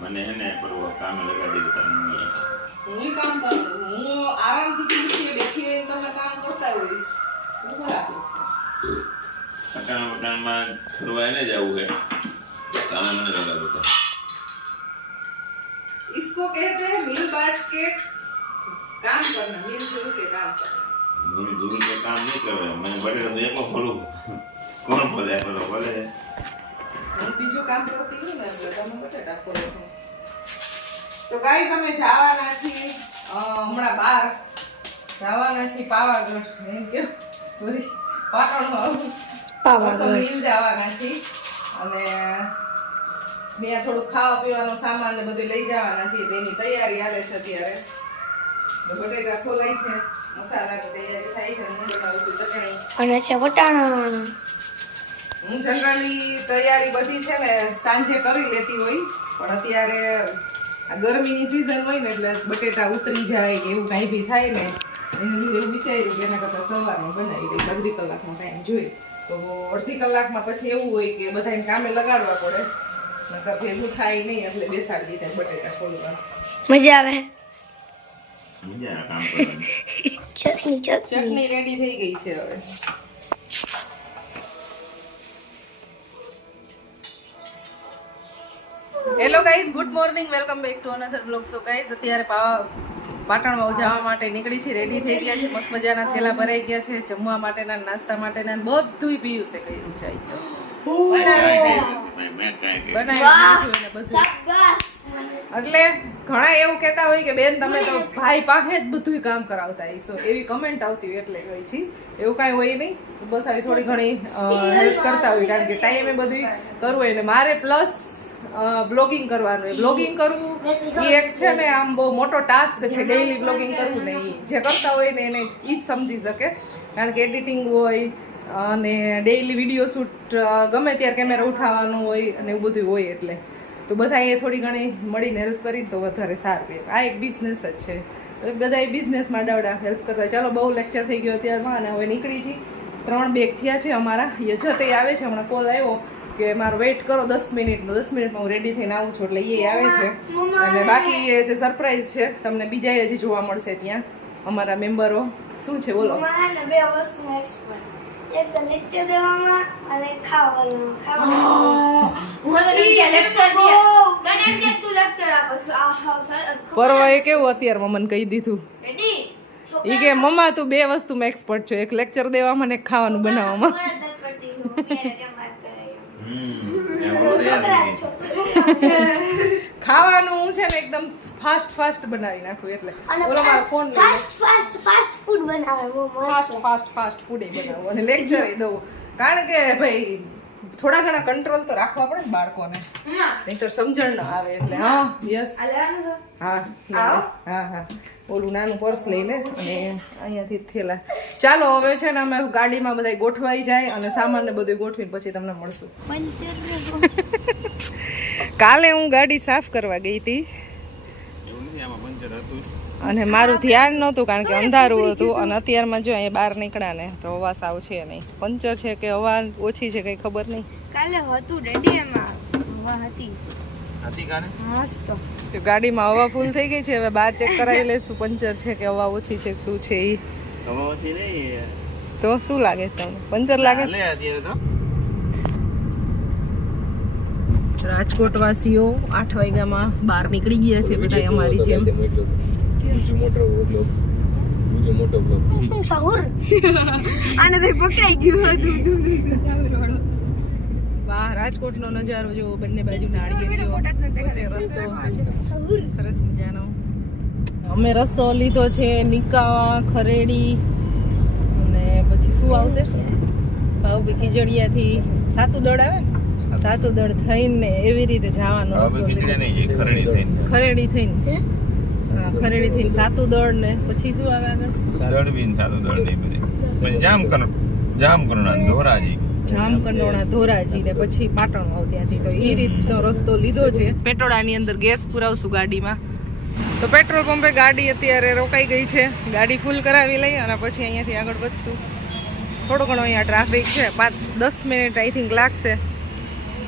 મને એને પરવા કામે લગાડી દીધા મમ્મીએ. હું કામ કરું, હું આરામથી ખુરશીએ બેઠી હોય તમે કામ કરતા હોય હું બરાબર છે. પટાણમાં ફરવા એને જ આવું છે કામે મને લગાડો તો. इसको कहते हैं मिल बांट के काम करना, मिलजुल के काम करना. मिलजुल के काम नहीं करे मैं बड़े तो एक खोलूं कौन बोले बोलो बोले હું બીજું કામ કરતી હોય ને એટલે તમે બટેટા ફોલો છો. તો ગાઈસ અમે જવાના છીએ હમણાં બહાર જવાના છીએ પાવાગઢ એમ કે સોરી પાટણમાં પાવાગઢ મિલ જવાના છીએ અને ત્યાં થોડું ખાવા પીવાનો સામાન ને બધું લઈ જવાના છીએ તેની તૈયારી હાલે છે અત્યારે. બટેટા ફોલાય છે, મસાલાની તૈયારી થાય છે, હું બનાવું છું ચટણી અને છે વટાણા. હું જનરલી તૈયારી બધી છે ને સાંજે કરી લેતી હોય પણ અત્યારે આ ગરમીની સિઝન હોય ને એટલે બટેટા ઉતરી જાય કે એવું કાંઈ બી થાય ને એને લીધે એવું વિચાર્યું કે એના કરતાં સવારમાં બનાવી લઈશ. અડધી કલાકનો ટાઈમ જોઈ તો અડધી કલાકમાં પછી એવું હોય કે બધાને કામે લગાડવા પડે નકર ભેગું થાય નહીં એટલે બેસાડી દીધા બટેટા ફોલવા. મજા આવે. મજા આવે કામ કરવાની. ચટણી રેડી થઈ ગઈ છે હવે. Hello guys, good morning, welcome back to another blog. So guys અત્યારે પાટણમાં જવા માટે નીકળી છે, રેડી થઈ ગયા છે, મસ્ત મજાના થેલા ભરાઈ ગયા છે, જમવા માટેના નાસ્તા માટેના બધું પીયું છે કર્યું છે. એટલે ઘણા એવું કહેતા હોય કે બેન તમે તો ભાઈ પાસે જ બધું કામ કરાવતા હશો, એવી કમેન્ટ આવતી હોય એટલે કહી છે. એવું કાંઈ હોય નહીં, બસ આવી થોડી ઘણી હેલ્પ કરતા હોય કારણ કે ટાઈમે બધું કરવું હોય ને મારે પ્લસ બ્લોગિંગ કરવાનું હોય. બ્લોગિંગ કરવું એ એક છે ને આમ બહુ મોટો ટાસ્ક છે. ડેઈલી બ્લોગિંગ કરવું ને એ જે કરતા હોય ને એને એ જ સમજી શકે કારણ કે એડિટિંગ હોય અને ડેઈલી વિડીયો શૂટ ગમે ત્યારે કેમેરા ઉઠાવવાનું હોય અને એવું બધું હોય એટલે તો બધા એ થોડી ઘણી મળીને હેલ્પ કરી તો વધારે સારું. આ એક બિઝનેસ જ છે, બધા એ બિઝનેસમાં ડાવડા હેલ્પ કરતા હોય. ચાલો બહુ લેક્ચર થઈ ગયો અત્યારમાં અને હવે નીકળી છીએ. 3 બેગ થયા છે અમારા. યજતે આવે છે, હમણાં કોલ આવ્યો કે મારો વેઇટ કરો 10 મિનિટનો. 10 મિનિટમાં હું રેડી થઈને આવું છું એટલે એ આવે છે અને બાકી એ જે સરપ્રાઈઝ છે તમને બીજા હજી જોવા મળશે ત્યાં અમારા મેમ્બરો. શું છે બોલો? બે વસ્તુમાં એક્સપર્ટ, એક તો લેક્ચર દેવામાં અને ખાવાનું. પરવા એ કેવું અત્યારે મને કહી દીધું એ કે મમ્મા તું 2 વસ્તુમાં એક્સપર્ટ છો, એક લેક્ચર દેવામાં અને એક ખાવાનું બનાવવામાં. ખાવાનું છે ને એકદમ ફાસ્ટ બનાવી નાખું એટલે ઓલો મારો ફોન ફાસ્ટ ફૂડ બનાવે. ફાસ્ટ ફૂડ એ બનાવું અને લેક્ચર એ દઉં કારણ કે ભાઈ થોડા ઘણા કંટ્રોલ તો રાખવા પડે ને બાળકોને, નહીંતર સમજણ ન આવે એટલે. હા યસ હા ઓલું નાનું પર્સ લઈ લે અને અહીંયાથી થેલા. ચાલો હવે છે ને અમે ગાડીમાં બધા ગોઠવાઈ જાય અને સામાન ને બધું ગોઠવીને પછી તમને મળશું. કાલે હું ગાડી સાફ કરવા ગઈ હતી અને મારું ધ્યાન નહોતું કારણ કે અંધારું હતું અને અત્યારમાં જો અહીંયા બહાર નીકળ્યા ને તો હવા સાવ છે નહીં. પંચર છે કે હવા ઓછી છે કઈ ખબર નહીં. કાલે હતું રેડી એમાં હવા હતી કાલે. હાસ તો ગાડીમાં હવા ફૂલ થઈ ગઈ છે. હવે બહાર ચેક કરાવી લઈશું પંચર છે કે હવા ઓછી છે કે શું છે એ. હવા ઓછી નહીં તો શું લાગે તમને? પંચર લાગે છે? રાજકોટ વાસીઓ 8 વાગ્યામાં બહાર નીકળી ગયા છે બધા અમારી જેમ. આને તો પકડાઈ ગયું હતું. વાહ, રાજકોટનો નજારો જો બંને બાજુ નાળિયેરીઓ, રસ્તો સરસ મજાનો. અમે રસ્તો લીધો છે નિકાવા, ખરેડી અને પછી શું આવશે ભાવભી ખીજડીયાથી સાતુદળ આવે ને, સાતુદળ થઈને એવી રીતે જવાનો રસ્તો ખરેડી થઈને ખરેડી થઈને સાતુદળ ને પછી શું આવે આગળ? જામકંડોળા ધોરાજી ને પછી પાટણ આવ ત્યાંથી. તો એ રીતનો રસ્તો લીધો છે. પેટ્રોલાની અંદર ગેસ પુરાવશું ગાડીમાં. તો પેટ્રોલ પંપે ગાડી અત્યારે રોકાઈ ગઈ છે. ગાડી ફૂલ કરાવી લઈ અને પછી અહીંયાથી આગળ વધશું. થોડો ઘણો અહીંયા ટ્રાફિક છે, 5-10 મિનિટ આઈ થિંક લાગશે.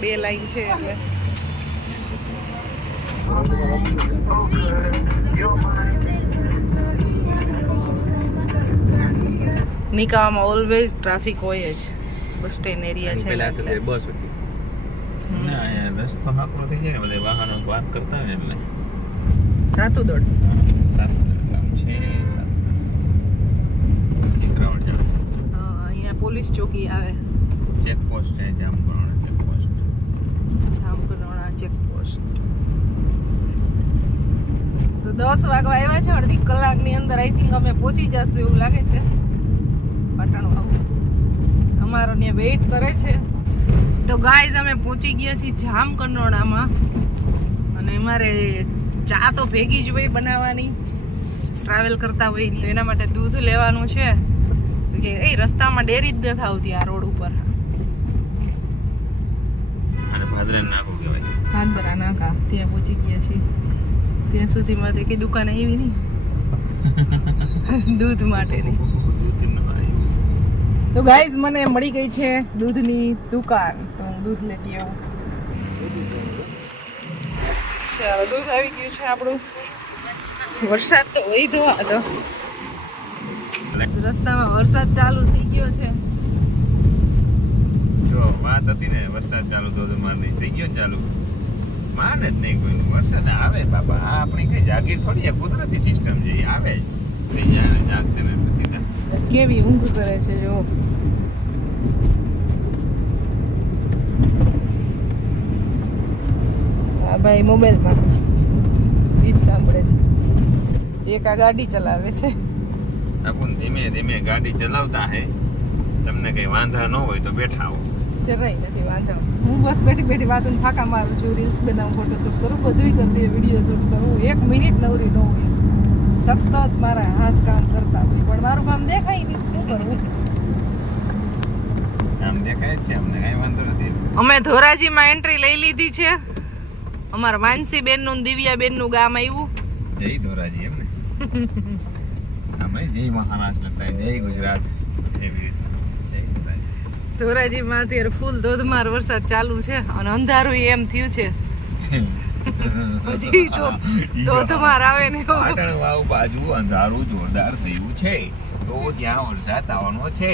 2 લાઈન છે એટલે નિકામાં ઓલવેઝ ટ્રાફિક હોય જ. બસ સ્ટેન્ડ એરિયા છે પેલા તો એટલે. બસ હતી ના અહીંયા રસ્તો હાકડો થઈ જાય ને બધા વાહનો પાર્ક કરતા હોય ને એટલે સાતું દોડ. સાત ગામ છે ચિત્રાવળ જાણ અહીંયા પોલીસ ચોકી આવે. ચેકપોસ્ટ છે જામકરોણા ચેકપોસ્ટ જામકરોણા ચેકપોસ્ટ. તો 10 વાગવા આવ્યા છે. અડધી કલાકની અંદર આઈ થિંક અમે પહોંચી જશું એવું લાગે છે. પાટણ આવું અમારો ત્યાં વેઇટ કરે છે. તો ગાઈઝ અમે પહોંચી ગયા છીએ જામકંડોરણામાં અને અમારે ચા તો ભેગી જ હોય બનાવવાની ટ્રાવેલ કરતા હોય તો એના માટે દૂધ લેવાનું છે કે એ રસ્તામાં ડેરી જ નથી આવતી આ રોડ ઉપર. અને ભાદરા નાખો કહેવાય હાદરા નાકા ત્યાં પહોંચી ગયા છીએ. ત્યાં સુધીમાં તો કઈ દુકાન આવી નહીં દૂધ માટેની. તો ગાઈઝ મને મળી ગઈ છે દૂધની દુકાન તો હું દૂધ લેતી આવું. ચાલો દૂધ આવી ગયું છે આપણું. વરસાદ તો વધ્યો હતો રસ્તામાં વરસાદ ચાલુ થઈ ગયો છે. જો વાત હતી ને વરસાદ ચાલુ તો મારે થઈ ગયો ને ચાલુ માને જ નહીં કોઈનું. વરસાદ આવે બાપા આ આપણી કઈ જાગીર થોડી આ કુદરતી સિસ્ટમ છે એ આવે જ થઈ જાય ને જાગશે ને એટલે સીધા કેવી ઊંઘ કરે છે જો. આ ભાઈ મોબાઈલમાં ગીત સાંભળે છે. એક આ ગાડી ચલાવે છે. આપણને ધીમે ધીમે ગાડી ચલાવતા હે તમને કઈ વાંધા ન હોય તો બેઠા આવો જરાય નથી વાંધો. હું બસ બેઠી બેઠી વાતોને ફાંકા મારું છું. રીલ્સ બનાવું, ફોટોશૂટ કરું, બધુંય કરતી હોય, વિડીયો શૂટ કરું. 1 મિનિટ નવરી ન હોય. સતત મારા હાથ કામ કરતા હોય પણ મારું કામ દેખાય નહીં. શું કરવું? આમ દેખાય જ છે અમને કઈ વાંધો નથી. અમે ધોરાજીમાં એન્ટ્રી લઈ લીધી છે. અમારા માનસી બેનનું ને દિવ્યા બેનનું ગામ આવ્યું. જય ધોરાજી એમ ને અમે જય મહારાષ્ટ્ર લખતા જય ગુજરાત એવી રીતે જય ધોરાજી. ધોરાજીમાં અત્યારે ફૂલ ધોધમાર વરસાદ ચાલુ છે અને અંધારું એમ થયું છે હજી તો ધોધમાર આવે ને એવું. પાટણ વાવ બાજુ અંધારું જોરદાર થયું છે તો ત્યાં વરસાદ આવવાનો છે.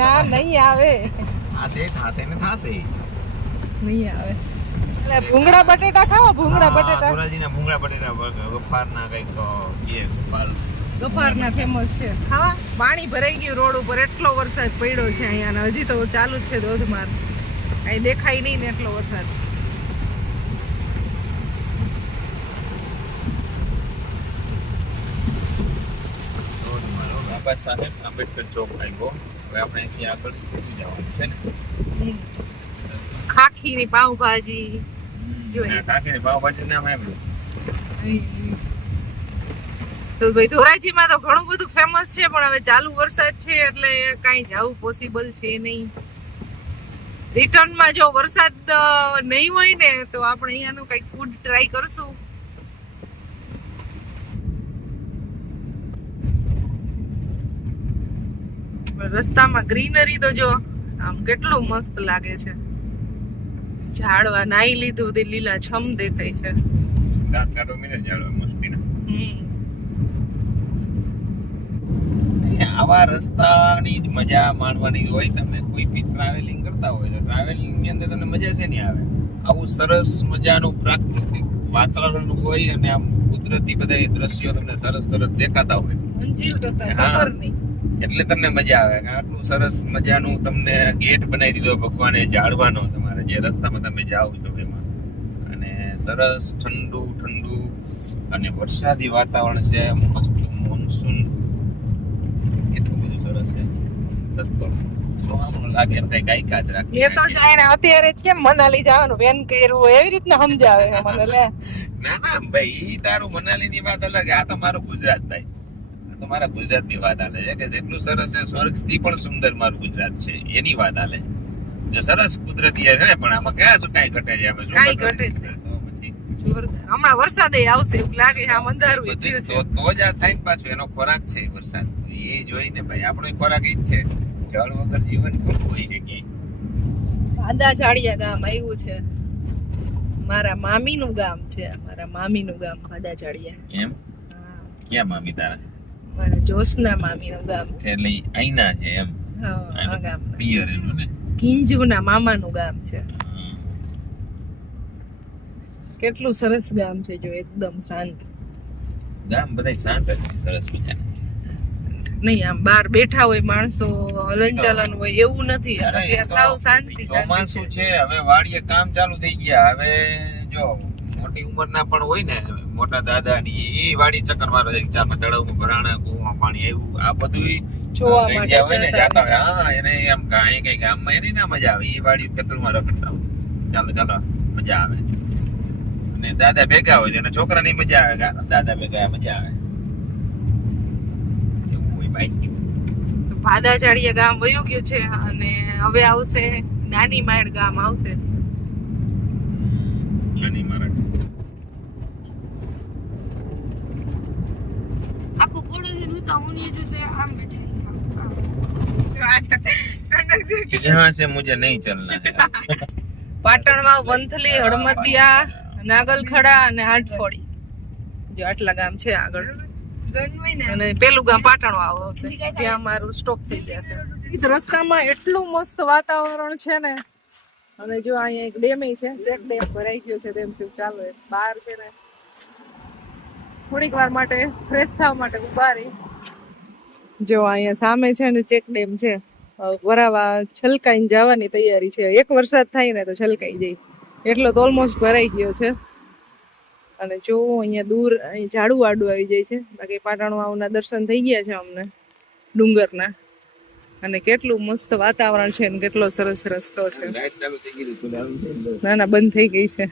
ના નહીં આવે થાશે ને થાશે. નહીં આવે. એટલે ભૂંગળા બટેટા ખાવા. ભૂંગળા બટેટા ધોરાજીના ભૂંગળા બટેટા ગફારના કઈક એ ગફારના ફેમસ છે ખાવા. પાણી ભરાઈ ગયું રોડ ઉપર. એટલો વરસાદ પડ્યો છે અહીંયા અને હજી તો ચાલુ જ છે ધોધમાર. કઈ દેખાય નહીં ને એટલો વરસાદ. બાબા સાહેબ આંબેડકર ચોક આવ્યો. હવે આપણે અહીંથી આગળ જવાનું છે ને ખાખીની પાવભાજી જોઈએ. કાકીની પાવભાજી નામ આવ્યું. તો ભાઈ ધોરાજીમાં તો ઘણું બધું ફેમસ છે પણ હવે ચાલુ વરસાદ છે એટલે કાંઈ જવું પોસિબલ છે નહીં. રિટર્નમાં જો વરસાદ નહીં હોય ને તો આપણે અહીંયાનું કંઈક ફૂડ ટ્રાય કરશું. રસ્તામાં ગ્રીનરી તો જો આમ કેટલું મસ્ત લાગે છે. ઝાડવા નાઈ લીધું તે લીલા છમ દેખાય છે. દાંત કાઢો મીને ઝાડવા મસ્તીના. આવા રસ્તાની જ મજા માણવાની હોય. તમે કોઈ બી ટ્રાવેલિંગ કરતા હોય તો ટ્રાવેલિંગ ની અંદર તમને મજા છે ને આવે. આવું સરસ મજાનું પ્રાકૃતિક વાતાવરણ હોય અને આમ કુદરતી બધા દ્રશ્યો તમને સરસ સરસ દેખાતા હોય. મંજિલ કરતા સફરની એટલે તમને મજા આવે. આટલું સરસ મજાનું તમને ગેટ બનાવી દીધો ભગવાને ઝાડવાનો તમારે જે રસ્તામાં તમે જાઓ છો એમાં. અને સરસ ઠંડુ ઠંડુ અને વરસાદી વાતાવરણ છે. મસ્ત મોન્સૂન એટલું બધું સરસ છે. રસ્તો સોહામણો લાગે એમ કઈ ગાયકા જ રાખે. એ તો જાણે અત્યારે જ કેમ મનાલી જવાનું વેન કર્યું હોય એવી રીતના સમજાવે મને. લે ના ના ભાઈ ઈ તારું મનાલી ની વાત અલગ. આ તો મારું ગુજરાત ભાઈ. તો મારા ગુજરાત ની વાત આલે છે કે જેટલું સરસ છે સ્વર્ગ થી પણ સુંદર મારું ગુજરાત છે એની વાત આલે. જો સરસ કુદરતી છે ને પણ આમાં ક્યાં શું કઈ ઘટે છે. આમાં કાઈ ઘટે જ નહીં. જોરદાર. હમણાં વરસાદ આવશે એવું લાગે છે. આમ અંધારું થયું છે તો જ આ થાય પાછું. એનો ખોરાક છે વરસાદ. એ જોઈને ભાઈ આપણો ખોરાક ઈ જ છે. જળ વગર જીવન ખોટું હોય છે કે. આદા ઝાડિયા ગામ આવ્યું છે. મારા મામીનું ગામ છે, મારા મામીનું ગામ ભાદાચાળિયા. એમ ક્યાં મામી તારા? મારા જોશના મામીનું ગામ. એટલે ઈ આઈના છે એમ. હા, આ ગામ પિયર એનું ને. કિંજુના મામાનું ગામ છે. કેટલું સરસ ગામ છે, જો એકદમ શાંત. ગામ બધાય શાંત હશે, સરસ મજા. નહીં આમ બહાર બેઠા હોય માણસો, હલનચલન હોય એવું નથી. અત્યારે સાવ શાંતિ ચોમાસું છે, હવે વાડીએ કામ ચાલુ થઈ ગયા. હવે જો મોટી ઉંમરના પણ હોય ને, મોટા દાદા ની એ વાડી ચક્કર મારે છે, ચામાં તળાવમાં ભરાણા, કુવામાં પાણી આવ્યું, આ બધું જોવા માટે હોય ને, જાતા હોય. હા, એને એમ કાંઈ કઈ ગામમાં એને ના મજા આવે. એ વાડી ખેતરમાં રખડતા હોય, ચાલો ચાલો મજા આવે. અને દાદા ભેગા હોય એના છોકરાની મજા આવે, દાદા ભેગા મજા આવે. એવું હોય ભાઈ. ભાદાચાળિયા ગામ વયું ગયું છે અને હવે આવશે નાની માયડ ગામ આવશે. નાની મારડ આખું પડોશી નું તો હું નહીં તો આમ બેઠા यहाँ से मुझे नहीं चलना है. પાટણમાં વંથલી, હળમતિયા, નાગલખડા અને હાટફોડી, જો આટલા ગામ છે આગળ. અને પેલું ગામ પાટણ આવશે જ્યાં અમારું સ્ટોપ થઈ જશે. રસ્તામાં એટલું મસ્ત વાતાવરણ છે ને. અને જો અહીંયા એક ડેમ છે, ચેક ડેમ ભરાઈ ગયો છે તેમ થયું. ચાલો બહાર છે ને થોડીક વાર માટે ફ્રેશ થવા માટે ઉભા રહી. જો અહીંયા સામે છે ને ચેક ડેમ છે, વરાવા છલકાઈને જવાની તૈયારી છે. એક વરસાદ થાય ને તો છલકાઈ જાય એટલો તો ઓલમોસ્ટ ભરાઈ ગયો છે. અને જો અહીંયા દૂર અહીં ઝાડુ વાડું આવી જાય છે. બાકી પાટણ વાવના દર્શન થઈ ગયા છે અમને ડુંગરના. અને કેટલું મસ્ત વાતાવરણ છે ને કેટલો સરસ રસ્તો છે. ના ના બંધ થઈ ગઈ છે.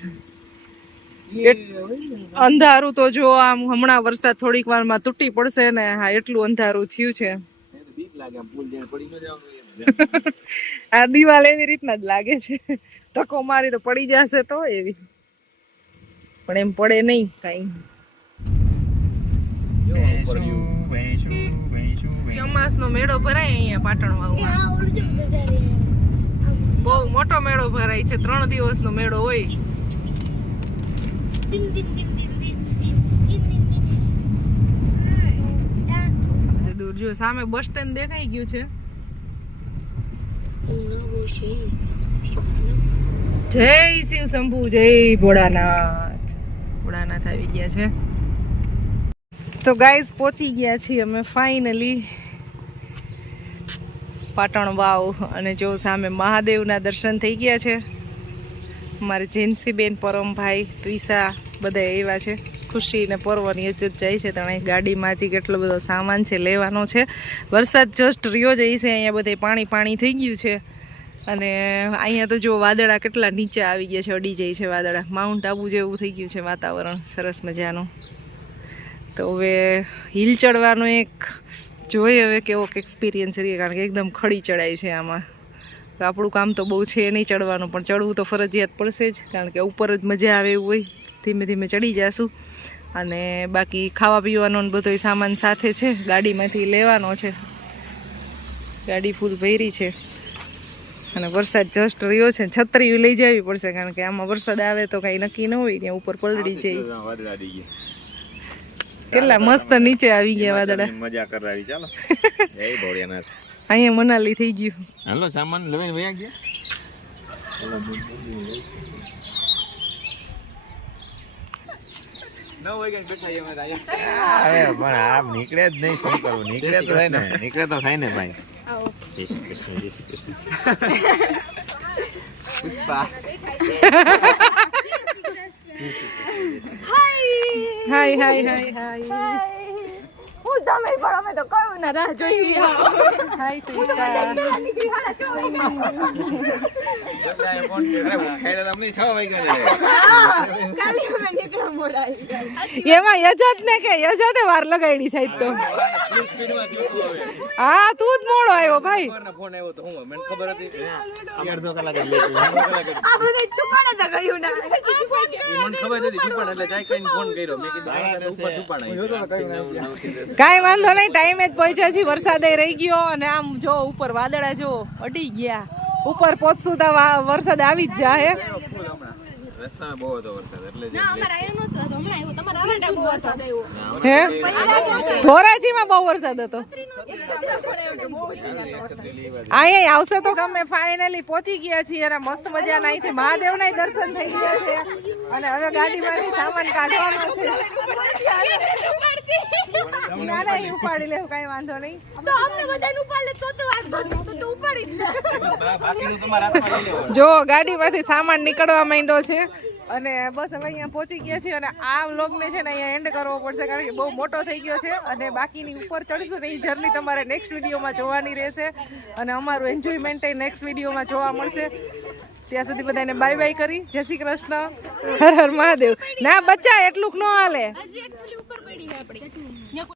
અંધારું તો જો આમ હમણાં વરસાદ થોડીક વારમાં તૂટી પડશે ને, હા એટલું અંધારું થયું છે. આ દિવાલ એવી રીતના જ લાગે છે, ટકો મારી તો પડી જશે તો એવી, પણ એમ પડે નહીં કઈ. અમાસ નો મેળો ભરાય અહીંયા પાટણમાં. બહુ મોટો મેળો ભરાય છે, 3 દિવસનો મેળો હોય. દૂર જો સામે બસ સ્ટેન્ડ દેખાઈ ગયું છે. જય શિવ શંભુ, જય ભોળાનાથ. ભોળાનાથ આવી ગયા છે. તો ગાઈઝ પહોંચી ગયા છીએ અમે ફાઇનલી પાટણ વાવ. અને જો સામે મહાદેવના દર્શન થઈ ગયા છે. મારે જેન્સીબેન, પરમભાઈ, ત્રિષા બધા એવા છે. ખુશી ને પર્વની અજત જાય છે. તણે ગાડીમાંથી કેટલો બધો સામાન છે લેવાનો છે. વરસાદ જસ્ટ રહ્યો જાય છે, અહીંયા બધે પાણી પાણી થઈ ગયું છે. અને અહીંયા તો જો વાદળા કેટલા નીચે આવી ગયા છે, અડી જાય છે વાદળા. માઉન્ટ આબુ જેવું થઈ ગયું છે વાતાવરણ, સરસ મજાનું. તો હવે હિલ ચડવાનો એક જોઈએ હવે કેવો એક્સપિરિયન્સ રહે, કારણ કે એકદમ ખડી ચડાય છે આમાં. તો આપણું કામ તો બહુ છે નહીં ચડવાનું, પણ ચડવું તો ફરજિયાત પડશે જ, કારણ કે ઉપર જ મજા આવે એવું હોય. ધીમે ધીમે ચડી જઈશું. અને બાકી ખાવા પીવાનો બધો સામાન સાથે છે, ગાડીમાંથી લેવાનો છે. ગાડી ફૂલ ભરી છે. અને વરસાદ જસ્ટ રહ્યો છે, છત્રી લઈ જવી પડશે, કારણ કે આમાં વરસાદ આવે તો કઈ નક્કી ન હોય, ત્યાં ઉપર પલળી જાય. કેટલા મસ્ત નીચે આવી ગયા વાદળા. મજા કરાવી. ચાલો જય ભોળિયાનાથ. અહીંયા મનાલી થઈ ગયું. હાલો સામાન લઈને વયા ગયા. પણ આમ નીકળે જ નહીં, શું કરવું? નીકળે તો થાય ને, નીકળે તો થાય ને ભાઈ. જય શ્રી કૃષ્ણ, જય શ્રી કૃષ્ણ. પુષ્પા હાય હાય હાય હાય. હું તમે પણ અમે તો કરું ના રાહ જોઈ. હાય ત્રિષા. એમાં યજત ને કે યજતે વાર લગાડી સાહેબ તો. હા તું જ મોડો આવ્યો ભાઈ. ફોન આવ્યો તો હું મને ખબર હતી અડધો કલાક આ બધે છુપાડા તો ગયું ના. મને ખબર હતી છુપાડા એટલે જાય કઈ ફોન કર્યો. મેં કીધું ઉપર છુપાડા. કાંઈ વાંધો નહીં, ટાઈમે જ પહોંચ્યા છીએ. વરસાદ રહી ગયો અને આમ જો ઉપર વાદળા જો અડી ગયા. ઉપર પહોંચશું તો વરસાદ આવી જ જાય. રસ્તામાં બહુ હતો વરસાદ એટલે જ ના અમારે આવ્યો નતો હમણાં આવ્યો તમારે આવવાના બહુ વરસાદ આવ્યો હે ધોરાજીમાં બહુ વરસાદ હતો અહીંયા આવશે તો અમે ફાઇનલી પહોંચી ગયા છીએ અને મસ્ત મજાના અહીંથી મહાદેવના દર્શન થઈ ગયા છે અને હવે ગાડીમાંથી સામાન કાઢવાનો છે ના ના એ ઉપાડી લેવું કઈ વાંધો નહીં તો અમને બધાને ઉપાડ લે તો વાંધો નહીં તો ઉપાડી લે બાકીનું તમારા હાથમાં લઈ લેવાનું. જો ગાડીમાંથી સામાન નીકળવા માંડ્યો છે અને બસ હવે અહીંયા પહોંચી ગયા છીએ અને આ વ્લોગને છે ને અહીંયા એન્ડ કરવો પડશે કારણ કે બહુ મોટો થઈ ગયો છે અને બાકીની ઉપર ચડશું ને એ જર્ની તમારે નેક્સ્ટ વિડીયોમાં જોવાની રહેશે અને અમારું એન્જોયમેન્ટ નેક્સ્ટ વિડીયોમાં જોવા મળશે. ત્યાં સુધી બધાને બાય બાય કરી જય શ્રી કૃષ્ણ હર હર મહાદેવ. ના બચ્ચા એટલું ન હાલે હજી એક ઉપર પડી છે આપણી